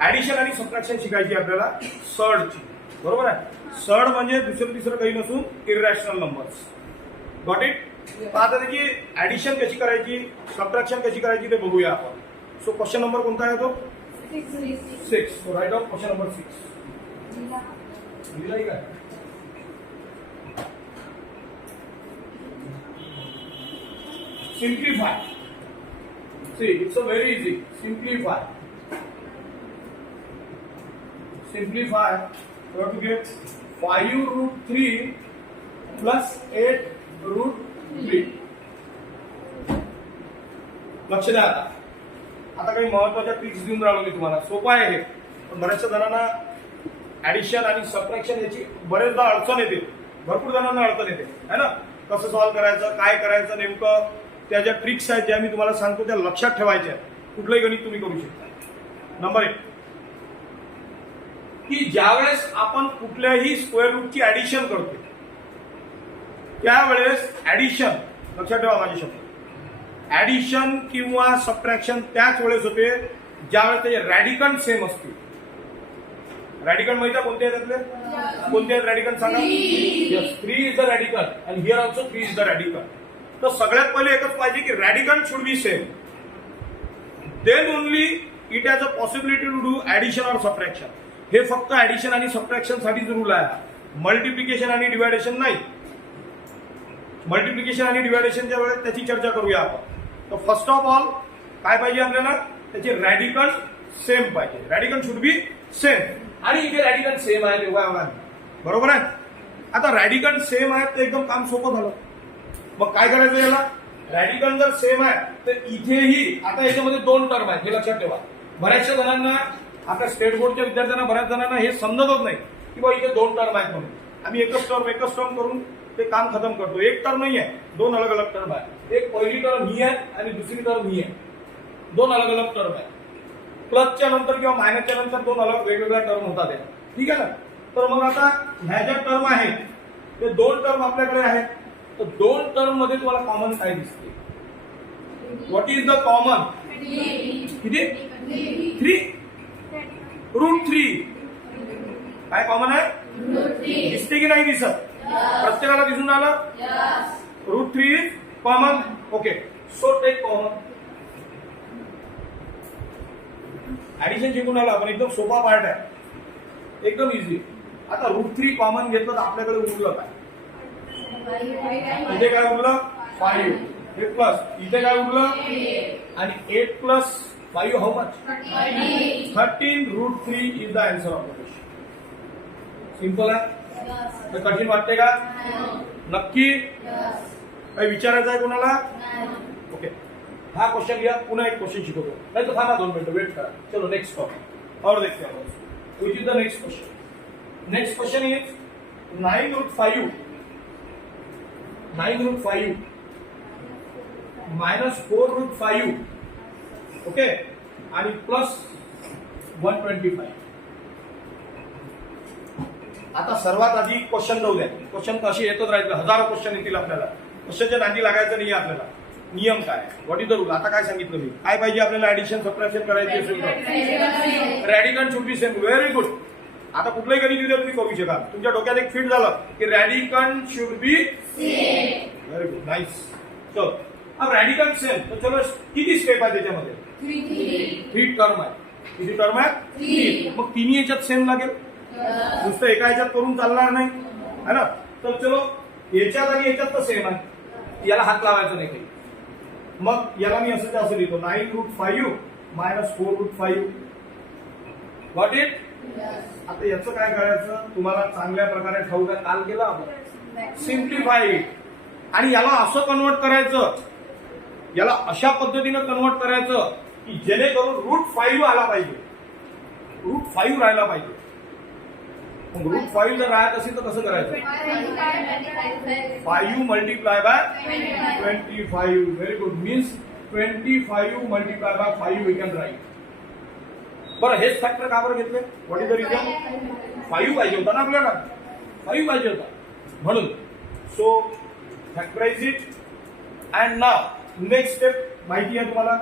Addition आणि subtraction शिकायची आपल्याला सर्डची, बरोबर आहे. सर्ड म्हणजे दुसरं तिसरं काही नसून इररॅशनल नंबर्स. Got it. आता त्याची ऍडिशन कशी करायची, सबट्रॅक्शन कशी करायची ते बघूया आपण. सो क्वेश्चन नंबर कोणता आहे तो? 6. So write of question number 6. लिहिलंय काय? Simplify. See, it's a very easy. Simplify. Simplify. You have to get 5 root 3 plus 8 root 3. लक्ष द्या. आता काही महत्वाच्या ट्रिक्स देऊन राहिलो मी तुम्हाला. सोपं आहे हे, पण बऱ्याचशा जणांना ऍडिशन आणि सबट्रॅक्शन याची बरेचदा अडचण येते. भरपूर जणांना अडचण येते है ना. कसं सॉल्व्ह करायचं, काय करायचं नेमकं, त्या ज्या ट्रिक्स आहेत ज्या मी तुम्हाला सांगतो त्या लक्षात ठेवायच्या. कुठलंही गणित तुम्ही करू शकता. नंबर 1 की ज्यावेळेस आपण कुठल्याही स्क्वेअर रूटची ऍडिशन करतो त्यावेळेस ऍडिशन, लक्षात ठेवा माझे शब्द, ऍडिशन किंवा सबट्रॅक्शन त्याच वेळेस होते ज्यावेळेस त्याचे रॅडिकल सेम असतील. रॅडिकल माहिती आहे कोणते आहेत त्यातले? कोणते आहेत रॅडिकल सांगा. Yes, 3 is the radical and here also 3 is the radical. तर सगळ्यात पहिले एकच पाहिजे की radical should be same. Then only it has a possibility to do addition or subtraction. हे फक्त ऍडिशन आणि सबट्रॅक्शन साठीच रूल आहे. मल्टिप्लिकेशन आणि डिवायडेशन नाही. मल्टिप्लिकेशन आणि डिवायडेशनच्या वेळेस त्याची चर्चा करूया आपण. तर फर्स्ट ऑफ ऑल काय पाहिजे आपल्याला, त्याचे रॅडिकल सेम पाहिजे. Radical should be same. आणि इथे रॅडिकल सेम आहे तेव्हा बरोबर आहे. आता रॅडिकल सेम आहे तर एकदम काम सोपं झालं. मग काय करायचं याला, रॅडिकल जर सेम आहे तर इथेही आता याच्यामध्ये 2 टर्म आहेत हे लक्षात ठेवा. बऱ्याचशा जणांना, आता स्टेट बोर्डच्या विद्यार्थ्यांना बऱ्याच जणांना हे समजतच नाही की बा इथे 2 टर्म आहेत म्हणून. आम्ही एकच टर्म करून ते काम खतम करतो. एक टर्म नाही आहे, 2 अलग अलग टर्म आहे. एक पहिली टर्म ही आहे आणि दुसरी टर्म ही आहे. 2 अलग अलग टर्म आहे. प्लसच्या नंतर किंवा मायनसच्या नंतर 2 अलग वेगवेगळ्या टर्म होतात. ठीक आहे ना. तर मग आता ह्या ज्या टर्म आहेत ते 2 टर्म आपल्याकडे आहेत. तर 2 टर्म मध्ये तुम्हाला कॉमन काय दिसते? What is the common? किती? 3 रूट 3. काय कॉमन आहे? दिसते की नाही दिसत? प्रत्येकाला दिसून आलं? Root 3 is common. Okay, so take common. Addition शिकून आला आपण, एकदम सोपा पार्ट आहे, एकदम इझी. आता रूट 3 कॉमन घेतलं तर आपल्याकडे उरलं काय? इथे काय उरलं? 5. हे प्लस इथे काय उरलं? आणि 8 plus 5 how much? 13. Root 3 is the answer of the question. Simple आहे. तर कठीण वाटते का? नक्की. काही विचारायचं आहे कोणाला? ओके, हा क्वेश्चन घ्या. पुन्हा एक क्वेश्चन शिकवतो. नाही तर थांबा 2 मिनिटं वेट करा. चलो नेक्स्ट टॉपिक और देखते हैं which is the next question. Next question is 9 root 5 minus 4 root 5 okay आणि प्लस 125. आता सर्वात आधी क्वेश्चन जाऊ द्या. क्वेश्चन कशी येतच राहायचं, हजारो क्वेश्चन येतील आपल्याला. क्वेश्चनच्या नादी लागायचं नाही आपल्याला. नियम काय, व्हॉट इज द रूल? आता काय सांगितलं मी, काय पाहिजे आपल्याला? ऍडिशन सबट्रॅक्शन करायची असेल तर radical should be same. Very good. आता कुठलंही गणित विद्यार्थी तुम्ही करू शकाल. तुमच्या डोक्यात एक फिट झालं की radical should be same. Very good, nice. चलो अब रॅडिकल सेम, तर चलो किती स्टेप आहे त्याच्यामध्ये? 3 टर्म आहे. किती टर्म आहे? 3. मग तिन्ही याच्यात सेम लागेल. नुसतं एका ह्याच्यात करून चालणार नाही है ना. तर चलो याच्यात आणि याच्यात तर सेम आहे, याला हात लावायचा नाही काही. मग याला मी असं लिहितो 9 root 5 minus 4 root 5. Got it? आता याचं काय करायचं तुम्हाला चांगल्या प्रकारे ठाऊक आहे. काल केलं आपण सिम्प्लिफाय. आणि याला असं कन्वर्ट करायचं, याला अशा पद्धतीनं कन्वर्ट करायचं की जेणेकरून रूट 5 आला पाहिजे, रूट 5 राहायला पाहिजे. रूट 5 जर राहत असेल तर कसं करायचं? 5 multiply by 25. Very good. Means 25 multiply by 5 we can write. बरं, हेच फॅक्टर का बरं घेतले? What is the reason? 5 पाहिजे होता ना आपल्याला, 5 पाहिजे होता म्हणून. So factorise it. And now next step माहिती आहे तुम्हाला.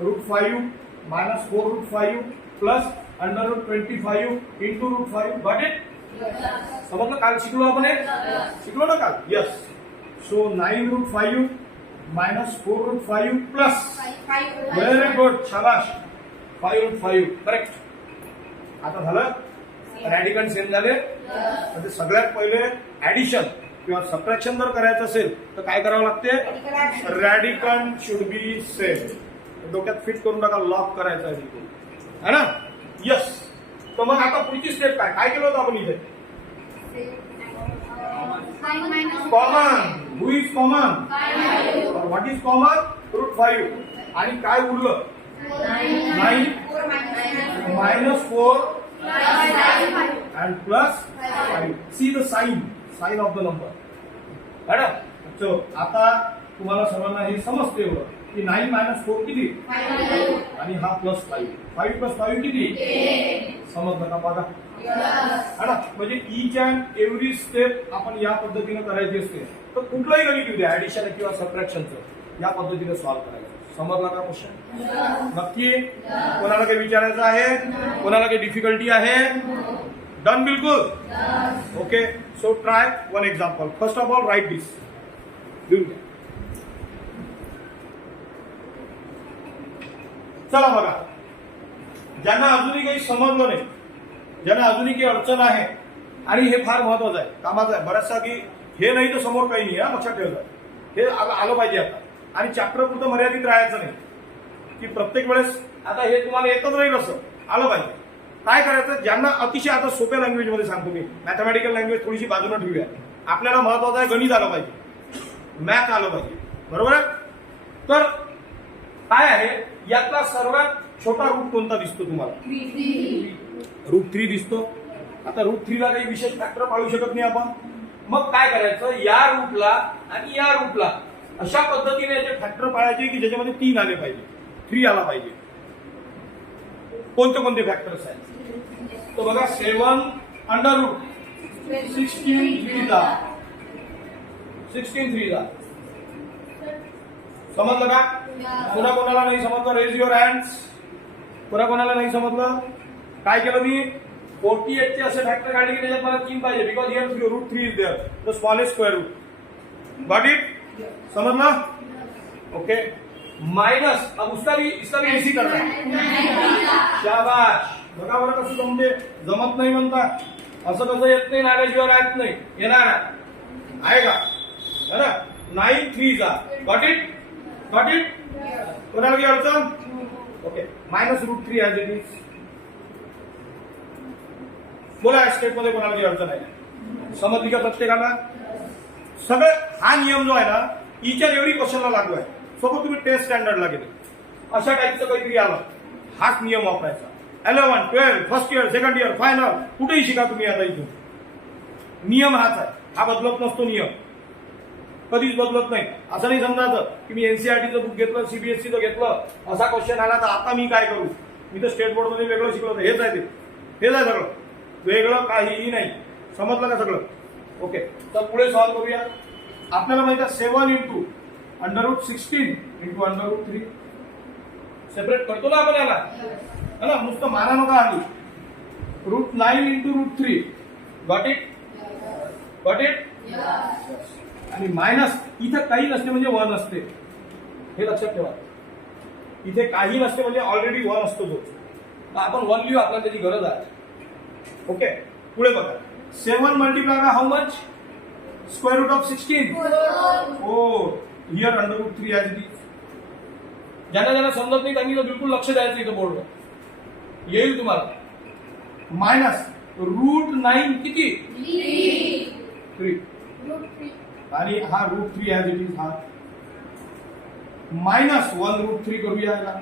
Root 5 minus 4 root 5 plus under root 25 into root 5 got it. समजलं? काल शिकलो आपण हे, शिकलो ना काल. Yes. So 9 root 5 minus 4 root 5 plus, very good, शाबाश, 5 रूट 5 करेक्ट. आता झालं, रॅडिकल सेम झाले. तर सगळ्यात पहिले ऍडिशन किंवा सबट्रॅक्शन जर करायचं असेल तर काय करावं लागते? Radical should be same. डोक्यात फिट करून टाका, लॉक करायचं आहे बिलकुल, है ना. यस. तर मग आता पुढची स्टेप काय काय केलं होतं आपण इथे? Common. Who is common? What is common? Root 5. आणि काय उरलं? 9 minus 4 and plus 5. See the sign of the number. है ना. चलो आता तुम्हाला सर्वांना हे समजते एवढं की 9 मायनस 4 किती आणि हा प्लस 5. 5 प्लस 5 किती? समजलं का? बघा, है ना. म्हणजे ईच अँड एव्हरी स्टेप आपण या पद्धतीने करायची असते. तर कुठलंही गणित येऊ द्या, ऍडिशन किंवा सबट्रॅक्शनचं, या पद्धतीने सॉल्व्ह करायचं. समजला का क्वेश्चन? नक्की. कोणाला काही विचारायचं आहे? कोणाला काही डिफिकल्टी आहे? डन बिलकुल. Okay. So try one example. First of all write this. चला बघा, ज्यांना अजूनही काही समजलं नाही, ज्यांना अजूनही काही अडचण आहे, आणि हे फार महत्वाचं आहे, कामाचं आहे बऱ्याचसा, की हे नाही तर समोर काही नाही. हा लक्षात ठेवायचं, हे आलं पाहिजे आता. आणि चॅप्टर पुरतं मर्यादित राहायचं नाही की प्रत्येक वेळेस आता हे तुम्हाला येतच राहील असं, आलं पाहिजे. काय करायचं? ज्यांना अतिशय आता सोप्या लँग्वेजमध्ये सांगतो मी, मॅथमॅटिकल लँग्वेज थोडीशी बाजूला ठेवूया. आपल्याला महत्वाचं आहे गणित आलं पाहिजे, मॅथ आलं पाहिजे, बरोबर आहे. तर काय आहे, यातला सर्वात छोटा रूट कोणता दिसतो तुम्हाला? रूट 3 दिसतो. आता रूट 3 ला काही विशेष फॅक्टर पाळू शकत नाही आपण. मग काय करायचं? या रूटला आणि या रूटला अशा पद्धतीने याचे फॅक्टर पाळायचे की ज्याच्यामध्ये 3 आले पाहिजे, 3 आला पाहिजे. कोणते कोणते फॅक्टर्स आहेत? तर बघा, 7 अंडर रूट 16 3 ला. समजलं का? कोणा कोणाला नाही समजलं? Raise your hands. कोणा कोणाला नाही समजलं? काय केलं मी? 48 चे असे फॅक्टर काढले की त्याच्यात मला 3 पाहिजे, because here root 3 is there, the smallest square root. Got it? समझना? ओके. माइनस, अब इसका भी इसी करना है. शाबाश. बघा बरं कसं जमते. जमत नाही म्हणता असं कसं येत नाही, नाल्याशिवाय राहत नाही. येणार आहे का? है ना. 9 3 जा. Got it? Got it? कोणाला काही अडचण? Okay. Minus root 3 as it is. बोला, स्टेप मध्ये कोणाला काही अडचण आहे? समजली का प्रत्येकाला? सगळं हा नियम जो आहे ना, ईच अँड एव्हरी क्वेश्चनला लागू आहे. सोबत तुम्ही टेस्ट स्टँडर्डला गेले, अशा टाईपचं काहीतरी आलं, हाच नियम वापरायचा. 11, 12, first year, second year, final, कुठेही शिका तुम्ही आता इथून. नियम हाच आहे, हा बदलत नसतो नियम, कधीच बदलत नाही. असं नाही समजायचं की मी एनसीईआरटीचं बुक घेतलं, सीबीएसईचं घेतलं, असा क्वेश्चन आला तर आता मी काय करू. मी तर स्टेट बोर्डमध्ये वेगळं शिकलो होतं. हेच आहे ते, हेच आहे सगळं, वेगळं काहीही नाही. समजलं का सगळं? ओके. तर पुढे सॉल्व्ह करूया. आपल्याला माहिती आहे 7 into under root 16 into under root 3. Separate करतो ना आपण याला, है ना. नुसतं मारा नका आधी. Root 9 into root 3. Got it? Got it? आणि मायनस इथं काही नसते म्हणजे 1 असते, हे लक्षात ठेवा. इथे काही नसते म्हणजे ऑलरेडी 1 असतो तो. आपण 1 लिहू, आपल्याला त्याची गरज आहे. ओके. पुढे बघा, 7 multiply by how much? Square root of 16. हो, here under root 3 as it is. ज्यांना ज्यांना समजत नाही त्यांनी बिलकुल लक्ष द्यायचं इथं बोर्डवर, येईल तुम्हाला. मायनस रूट 9 किती? 3. आणि हा रूट 3 ॲज इट इज. हा मायनस 1 रूट 3 करूया याला.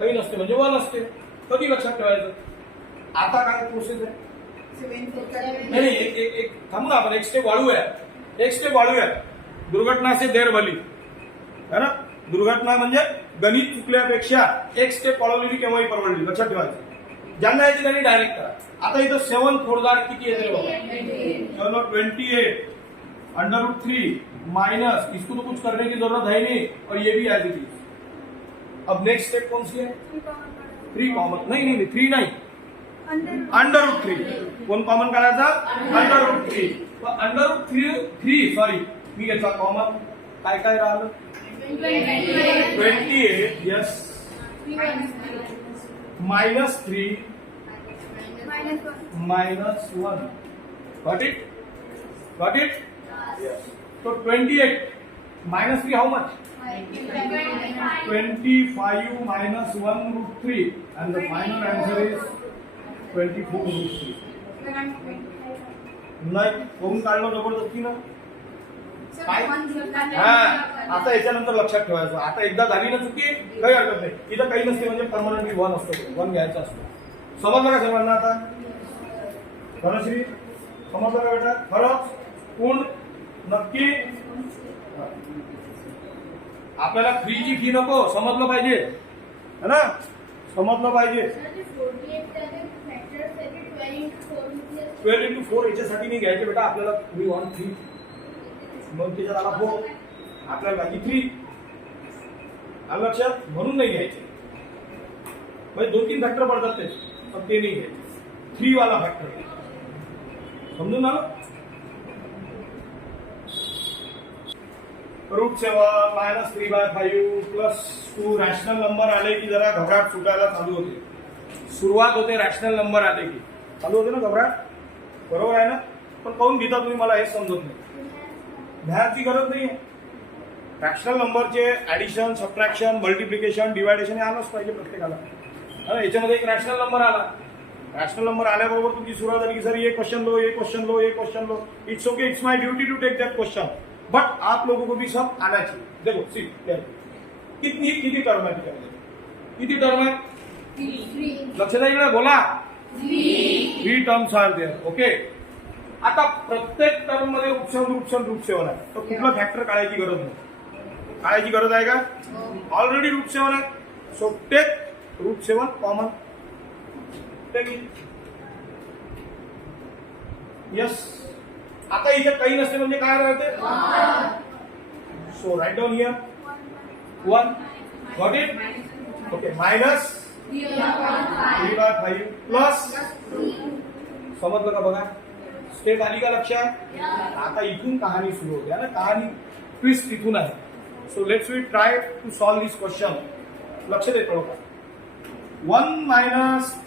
काही नसते म्हणजे 1 असते, कधी लक्षात ठेवायचं. आता काय प्रोसेस आहे? नाही, एक थांबू ना आपण, एक स्टेप वाढूया, एक स्टेप वाढूया. दुर्घटना से देर भली, है ना. दुर्घटना म्हणजे गणित चुकल्यापेक्षा एक स्टेप वाढवलेली केव्हाही परवडली, लक्षात ठेवायचं. ज्यांना यायची त्यांनी डायरेक्ट करा. आता इथं 7 4 किती येते बाबा? चलो 28 अंडर रूट 3 माइनस, इसको तो कुछ करने की जरूरत है नहीं, और ये भी एज इट इज. अब नेक्स्ट स्टेप कौन सी है? 3 कॉमन. नहीं 3 नहीं, √3. कोण कॉमन काढायचा? √3. √3 सॉरी मी याचा कॉमन काय काय राहिलं? 28 yes -3 -1 got it yes so 28 -3 how much 25 -1 √3 and the final answer is 24 √3 नाही कोण काढलं जबरदस्ती ना काय हा आता याच्यानंतर लक्षात ठेवायचं आता एकदा झाली ना चुकी काही हरकत नाही इथं काही नसते म्हणजे परमनंटली 1 असतो 1 घ्यायचा असतो समजलं का सर्वांना आता धनश्री समजलं का बेटा खरंच पूर्ण नक्की आपल्याला फ्रीची फी नको समजलं पाहिजे है ना समजलं पाहिजे 12 × 4 याच्यासाठी नाही घ्यायचे बेटा आपल्याला वी वॉन्ट 3 मग त्याच्यात आला 4 आपल्याला पाहिजे 3 आलं लक्षात म्हणून नाही घ्यायचे म्हणजे 2-3 फॅक्टर पडतात ते पण ते नाही घ्यायचे 3 वाला फॅक्टर समजून आलं √7 -3/5 +2 रॅशनल नंबर आले की जरा घबराट सुटायला चालू होते सुरुवात होते रॅशनल नंबर आले की चालू होते ना घबराट बरोबर आहे ना पण काहून घेता तुम्ही मला हे समजत नाही भ्याची गरज नाही रॅशनल नंबरचे ऍडिशन सबट्रॅक्शन मल्टिप्लिकेशन डिवायडेशन हे आलंच पाहिजे प्रत्येकाला याच्यामध्ये एक रॅशनल नंबर आला रैशनल नंबर आल्याबरोबर तुमची सुरुवात झाली की सर ये क्वेश्चन लो ये क्वेश्चन लो ये क्वेश्चन लो it's okay it's my duty to take that question but आप लोगों को भी सब आना चाहिए देखो सी किती टर्म है किती टर्म है लक्षात आहे बोला 3 टर्म्स आर देयर ओके आता प्रत्येक टर्म मध्ये √7 आहे तर कुठला फॅक्टर काढायची गरज नाही काढायची गरज आहे का ऑलरेडी √7 आहे सो टेक √7 कॉमन यस आता इथे काही नसते म्हणजे काय राहते so write down here 1 got it okay -3/5 plus समजलं का बघा स्टेप आली का लक्षात आता इथून कहाणी सुरू होते ना कहाणी ट्विस्ट इथून आहे so let's we try to solve this question लक्ष देतो का 1 -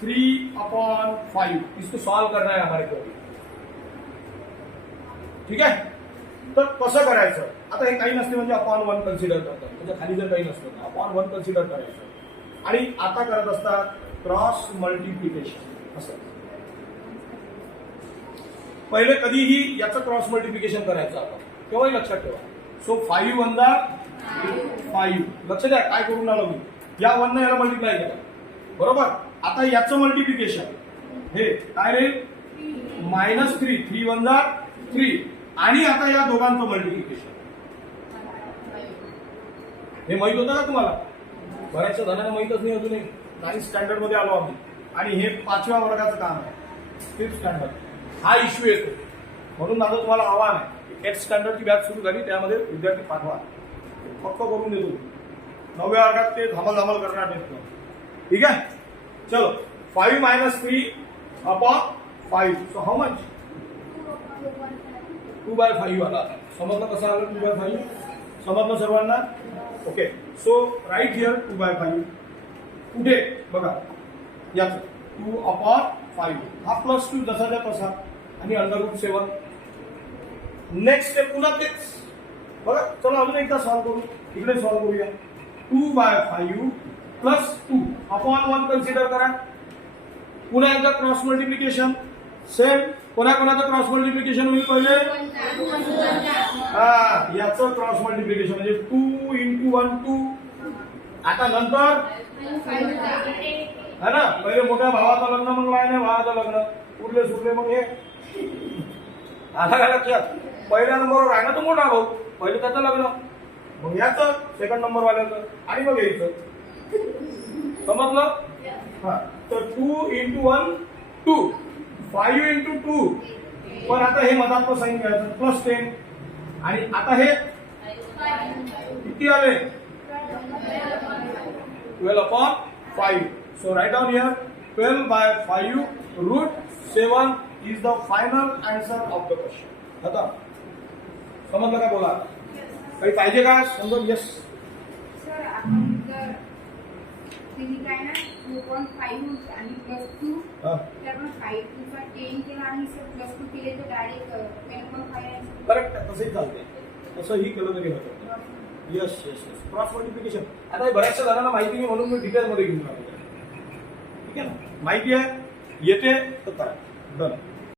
3/5 इसको सॉल्व करना है हमारे को ठीक आहे तर कसं करायचं आता हे काही नसते म्हणजे अपॉन 1 कन्सिडर करतात म्हणजे खाली जर काही नसतं तर अपॉन 1 कन्सिडर करायचं आणि आता करत असतात क्रॉस मल्टिप्लिकेशन असं पहिले कधीही याचं क्रॉस मल्टिप्लिकेशन करायचं आपण केव्हाही लक्षात ठेवा सो 5 × 5 लक्ष द्या काय करून आलो मी या 1 याला मल्टिप्लाय केलं बरोबर आता याचं मल्टिप्लिकेशन हे काय रे -3 3 × 3 आणि आता या दोघांचं मल्टिप्लिकेशन हे माहित होतं का तुम्हाला बऱ्याचशा जणांना माहितच नाही अजूनही 9th स्टँडर्ड मध्ये आलो आम्ही आणि हे 5व्या वर्गाचं काम आहे 5th स्टँडर्ड हा इश्यू येतो म्हणून माझं तुम्हाला आव्हान आहे 8th स्टँडर्डची बॅच सुरू झाली त्यामध्ये विद्यार्थी पाठवा पक्क करून देतो 9व्या वर्गात ते धामल करणार नाही ठीक है चलो 5 - 3/5 सो हाउ मच 2/5 वाला समजलं कसं आलं 2/5 समजलं सर्वांना ओके सो राइट हियर 2/5 कुठे बघा याचं 2/5 हा +2 जसाच्या तसा आणि √7 नेक्स्ट स्टेप पुन्हा तेच बघा चला अजून एकदा सॉल्व करू इकडे सॉल्व करूया 2/5 +2 अपॉन 1 कन्सिडर करा पुन्हा एकदा क्रॉस मल्टिप्लिकेशन सेम कोणाकोणाचं क्रॉस मल्टिप्लिकेशन होईल पहिले हा याचं क्रॉस मल्टिप्लिकेशन म्हणजे 2 × 1 2 आता नंतर है ना पहिले मोठ्या भावाचं लग्न मग लहान्या भावाचं लग्न उरले सुरले मग हे आता काय लक्षात पहिल्या नंबरवर आहे ना तो मोठा भाऊ पहिले त्याचं लग्न मग याचं सेकंड नंबर वाल्याचं आणि मग यायचं समजलं हा तर 2 × 1 2 5 × 2 पण आता हे मधातलं साईन घ्यायचं +10 आणि आता हे किती आले 12/5 so write down here 12/5√7 is the final answer of the question. आता समजलं काय बोला? काही पाहिजे का समजून? येस सर, आपण जर तुम्ही काय ना 2.5 आणि +2 तर आपण 5 चा 10 केला आणि सर +2 केले तर डायरेक्ट 10.5 करेक्ट, तसंही चालते, तसंही केलं तरी होतं. Yes yes yes, cross multiplication. आता हे बऱ्याचशा जणांना माहिती नाही म्हणून मी डिटेल मध्ये घेऊन आलो. ठीक आहे ना, माहिती आहे, येते तर करा. डन.